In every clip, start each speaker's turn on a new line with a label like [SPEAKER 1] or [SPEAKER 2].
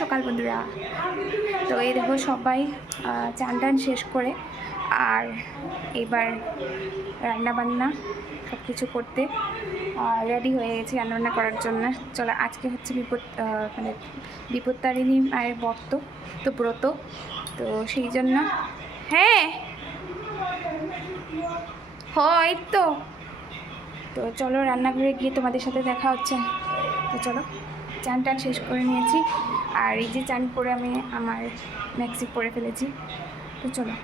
[SPEAKER 1] সকাল বন্ধুরা। তো এই দেখো সবাই চান টান শেষ করে আর এবার রান্না বান্না সব কিছু করতে রেডি হয়ে গেছি রান্নাবান্না করার জন্য। চলো, আজকে হচ্ছে বিপদ মানে বিপত্তারিণী মায়ের বর্ত তো ব্রত তো সেই জন্য হ্যাঁ হয় তো। তো চলো, রান্নাঘরে গিয়ে তোমাদের সাথে দেখা হচ্ছে। তো চলো, চান টান শেষ করে নিয়েছি। আর এই যে চান করে আমি আমার ম্যাক্সি পরে ফেলেছি। তো চলো।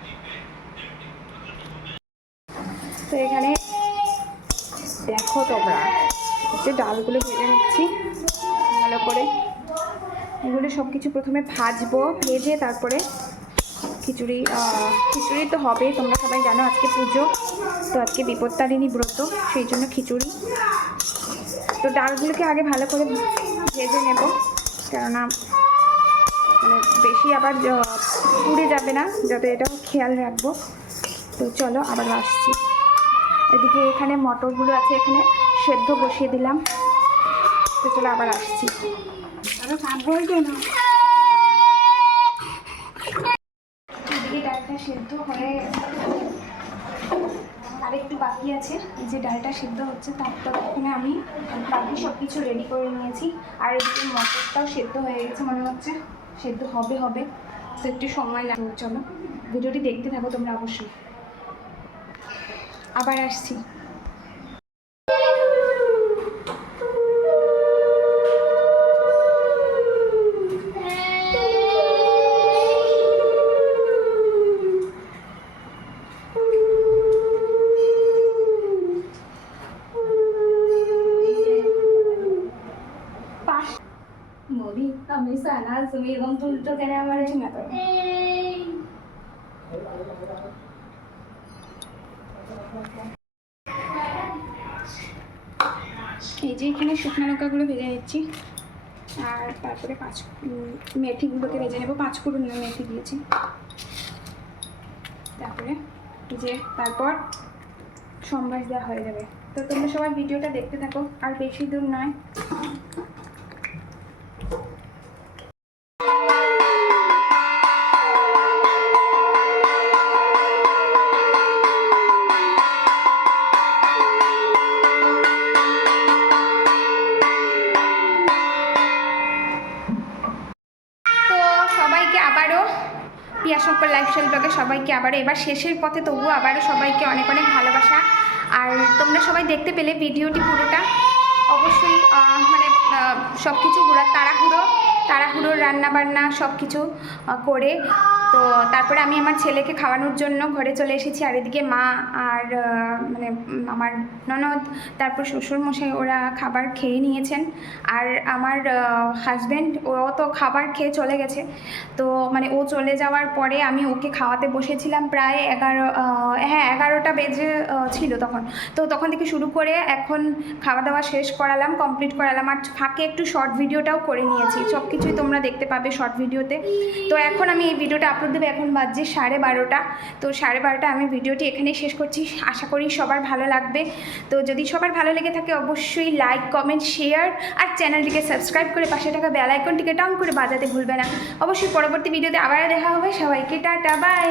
[SPEAKER 1] তো এখানে দেখো তোমরা হচ্ছে ডালগুলো ভেজে নিচ্ছি ভালো করে। এগুলো সব কিছু প্রথমে ভাজবো, ভেজে তারপরে খিচুড়ি খিচুড়ি তো হবে, তোমরা সবাই জানো আজকে পুজো, তো আজকে বিপত্তারিণী ব্রত, সেই জন্য খিচুড়ি। তো ডালগুলোকে আগে ভালো করে ভেজে নেব, কেননা মানে বেশি আবার পুড়ে যাবে না, যাতে এটাও খেয়াল রাখব। তো চলো আবার আসছি। এদিকে এখানে মটরগুলো আছে, এখানে সেদ্ধ বসিয়ে দিলাম। তো চলো আবার আসছি। এদিকে ডালটা সেদ্ধ হয়ে আর একটু বাকি আছে যে ডালটা সিদ্ধ হচ্ছে তার ততক্ষণে আমি বাকি সব কিছু রেডি করে নিয়েছি। আর একটু মটরটাও সেদ্ধ হয়ে গেছে, মনে হচ্ছে সেদ্ধ হবে হবে। তো একটু সময় লাগবে, চলো। ভিডিওটি দেখতে থাকো তোমরা অবশ্যই। আবার আসছি।
[SPEAKER 2] আমি সানা তুমি এরকম তুলছো কেন আমার?
[SPEAKER 1] না তো। এই যে এখানে শুকনো লঙ্কাগুলো ভেজে নিচ্ছি। আর তারপরে পাঁচ মেথিগুলোকে ভেজে নেব। পাঁচ ফুটুন না মেথি দিয়েছি। তারপরে যে তারপর সম্বাস দেওয়া হয়ে যাবে। তো তোমরা সবাই ভিডিওটা দেখতে থাকো। আর বেশি দূর নয়। আবারও পিয়া শঙ্কর লাইফস্টাইল ব্লগে সবাইকে আবারও এবার শেষের পথে তবুও আবারও সবাইকে অনেক অনেক ভালোবাসা। আর তোমরা সবাই দেখতে পেলে ভিডিওটি পুরোটা। অবশ্যই মানে সব কিছু ঘোরা তাড়াহুড়ো তাড়াহুড়োর রান্নাবান্না সব কিছু করে তো তারপরে আমি আমার ছেলেকে খাওয়ানোর জন্য ঘরে চলে এসেছি। আর এদিকে মা আর মানে আমার ননদ, তারপর শ্বশুরমশাই ওরা খাবার খেয়ে নিয়েছেন। আর আমার হাজব্যান্ড ও তো খাবার খেয়ে চলে গেছে। তো মানে ও চলে যাওয়ার পরে আমি ওকে খাওয়াতে বসেছিলাম প্রায় এগারো হ্যাঁ এগারোটা বেজে ছিল তখন। তো তখন থেকে শুরু করে এখন খাওয়া দাওয়া শেষ করালাম কমপ্লিট করালাম। আর ফাঁকে একটু শর্ট ভিডিওটাও করে নিয়েছি। সব কিছুই তোমরা দেখতে পাবে শর্ট ভিডিওতে তো। এখন আমি এই ভিডিওটা আপলোড দেবে এখন বাজছে সাড়ে বারোটা। তো সাড়ে বারোটা আমি ভিডিওটি এখানেই শেষ করছি। আশা করি সবার ভালো লাগবে। তো যদি সবার ভালো লেগে থাকে অবশ্যই লাইক কমেন্ট শেয়ার আর চ্যানেলটিকে সাবস্ক্রাইব করে পাশে থাকা বেল আইকনটিকে টাউন করে বাজাতে ভুলবে না। অবশ্যই পরবর্তী ভিডিওতে আবার দেখা হবে। সবাইকে টাটা বাই